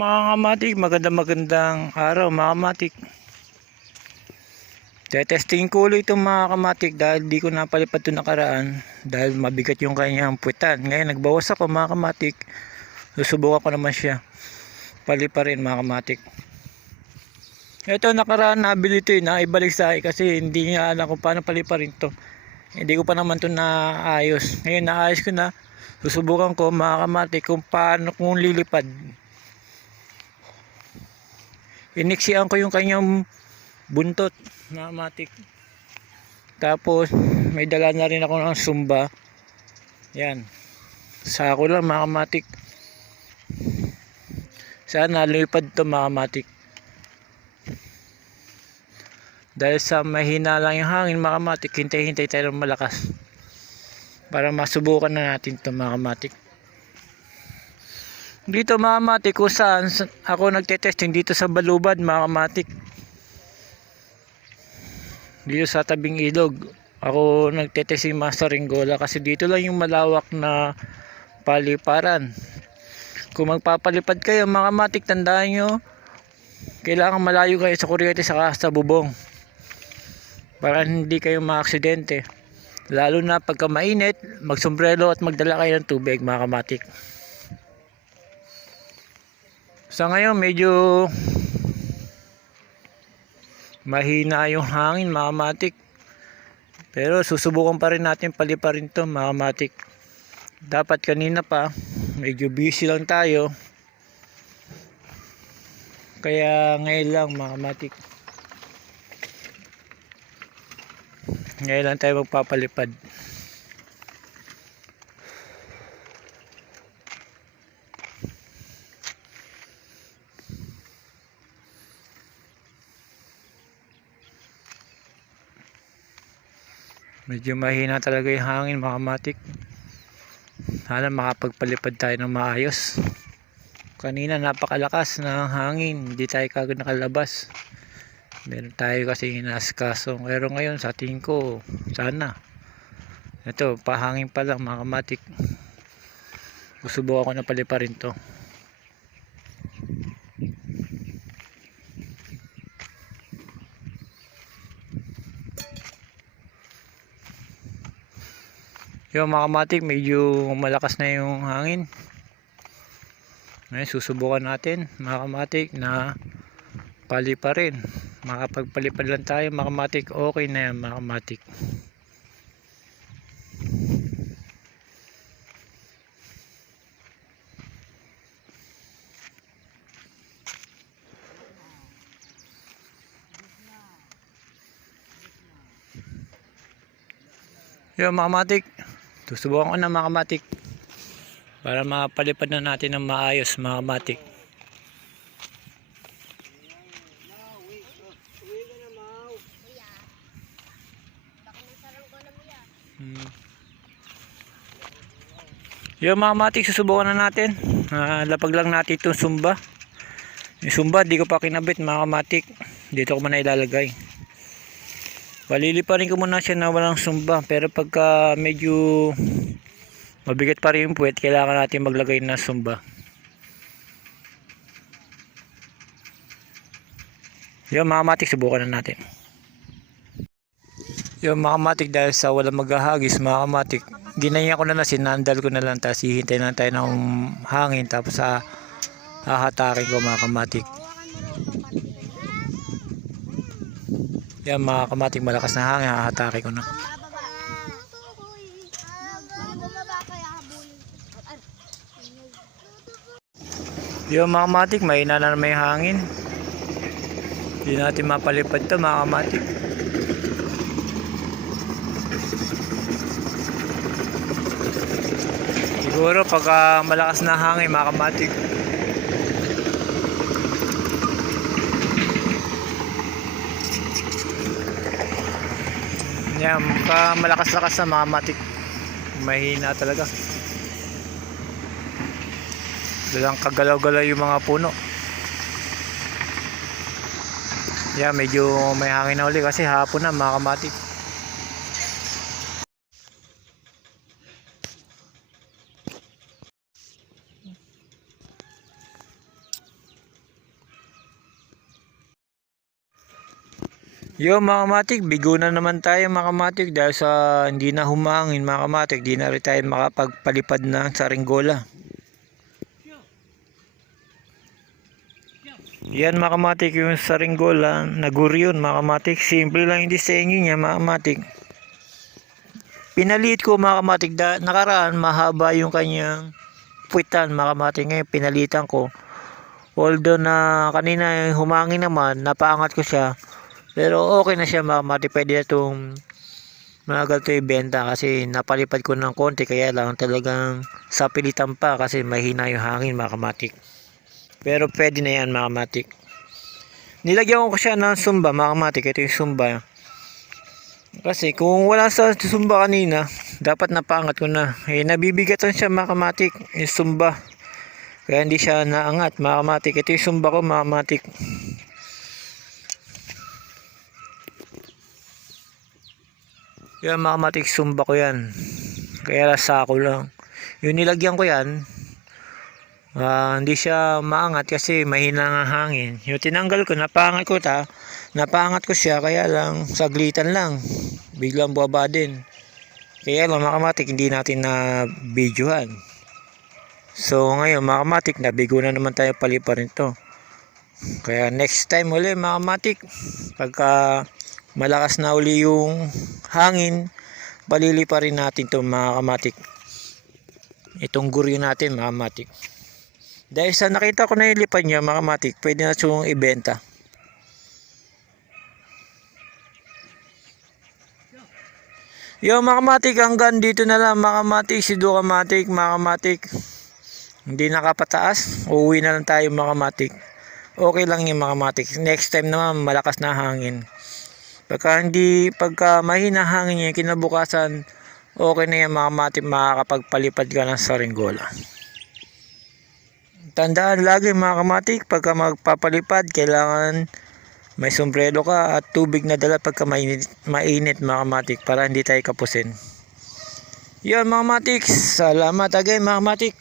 Mga kamatik, magandang araw mga kamatik. Tetesting ko ulit itong mga kamatik dahil di ko napalipad ito nakaraan dahil mabigat yung kanyang puwitan. Ngayon nagbawas ako mga kamatik. Susubukan ko naman siya paliparin mga kamatik. Ito nakaraan nabili ito naibalik sa akin kasi hindi niya alam kung paano paliparin to. Hindi ko pa naman ito naayos. Ngayon naayos ko na. Susubukan ko mga kamatik kung paano kung lilipad. Iniksian ko yung kanyang buntot na matik. Tapos may dala na rin ako ng sumba. Yan. Sako lang mga kamatik. Sana lipad to mga kamatik. Dahil sa mahina lang yung hangin mga kamatik, hintay-hintay tayo ng malakas. Para masubukan na natin to mga kamatik. Dito mga kamatik kung saan ako nagtetesting dito sa Balubad mga kamatik. Dito sa tabing ilog ako nagtetesting Master Ringola kasi dito lang yung malawak na paliparan. Kung magpapalipad kayo mga kamatik, tandaan nyo kailangan malayo kayo sa kuryente saka sa bubong para hindi kayo maaksidente. Lalo na pagka mainit, magsombrero at magdala kayo ng tubig mga kamatik. Sa ngayon medyo mahina yung hangin mga kamatik. Pero susubukan pa rin natin paliparin to mga kamatik. Dapat kanina pa medyo busy lang tayo. Kaya ngayon lang mga kamatik. Ngayon lang tayo magpapalipad. Medyo mahina talaga yung hangin mga kamatik. Sana makapagpalipad tayo ng maayos. Kanina napakalakas ng hangin, hindi tayo kagad nakalabas. Meron tayo kasi inaasikaso. Pero ngayon sa tingin ko, sana. Ito, pahangin pa lang mga kamatik. Susubukan ko na paliparin to. Yung mga kamatik, medyo malakas na yung hangin. Ngayon susubukan natin mga kamatik na paliparin. Makapagpalipad lang tayo mga kamatik, okay na yan mga kamatik. Yung mga kamatik, susubukan ko na mga kamatik para mapalipad na natin ng maayos mga kamatik. Yung mga kamatik, susubukan na natin. Lapag lang natin itong sumba. Yung sumba di ko pa kinabit mga kamatik. Dito ko muna ilalagay. Paliliparin ko muna siya na walang sumba. Pero pagka medyo mabigat pa rin yung puwet, kailangan natin maglagay na sumba. Yung mga kamatik, subukan na natin. Yung mga kamatik, dahil sa walang maghahagis mga kamatik, ginaya ko na sinandal ko na lang, tapos hihintay na tayo ng hangin, tapos hahatakin ko mga kamatik. Yan mga kamatik, malakas na hangin, hahatakin ko na. Yung mga kamatik, mahina na may hangin. Hindi natin mapalipad to mga kamatik. Siguro pagka malakas na hangin mga kamatik. Yan, pagka malakas-lakas na mga kamatik, mahina talaga. Dalang kagalaw-galaw yung mga puno. Yan, medyo may hangin na uli kasi hapon na mga kamatik. Yo mga kamatik, bigo na naman tayo mga kamatik dahil sa hindi na humangin mga kamatik, di na rin tayo makapagpalipad ng saringgola. Yan mga kamatik, yung saringgola, naguryon mga kamatik. Simple lang yung disenyo niya mga kamatik. Pinaliit ko mga kamatik, nakaraan mahaba yung kanyang puwitan mga kamatik. Ngayon pinalitan ko. Although na kanina humangin naman, napaangat ko siya. Pero okay na siya mga kamatik, pwede na itong mga ganito ibenta kasi napalipad ko ng konti, kaya lang talagang sa pilitan pa kasi mahina yung hangin mga kamatik. Pero pwede na yan mga kamatik. Nilagyan ko siya ng sumba mga kamatik, ito yung sumba. Kasi kung wala sa sumba kanina, dapat napaangat ko na. Nabibigatan siya mga kamatik, yung sumba. Kaya hindi siya naangat mga kamatik. Ito yung sumba ko mga kamatik. Yan mga kamatik, sumba ko yan. Kaya sako lang. Yung nilagyan ko yan, hindi siya maangat kasi mahina ang hangin. Yung tinanggal ko, napaangat ko siya, kaya lang saglitan lang. Biglang bumaba din. Kaya lang mga kamatik, hindi natin na videohan. So ngayon mga kamatik, nabigo na naman tayo paliparin to. Kaya next time ulit mga kamatik, pagka malakas na uli yung hangin, paliliparin natin to mga kamatik. Itong guryo natin mga kamatik. Dahil sa nakita ko na yung lipad niya mga kamatik, pwede na itong ibenta. Yo mga kamatik, hanggang dito na lang mga kamatik. Si Do Kamatik mga kamatik. Hindi nakapataas, uuwi na lang tayo mga kamatik. Okay lang yung mga kamatik. Next time naman malakas na hangin. Pagka mahina hangin niya, kinabukasan okay na yan mga kamatik, makakapagpalipad ka ng saringgola. Tandaan lagi mga kamatik, pagka magpapalipad, kailangan may sombrero ka at tubig na dala pagka mainit mga kamatik, para hindi tayo kapusin. Yun mga kamatik, salamat again mga kamatik.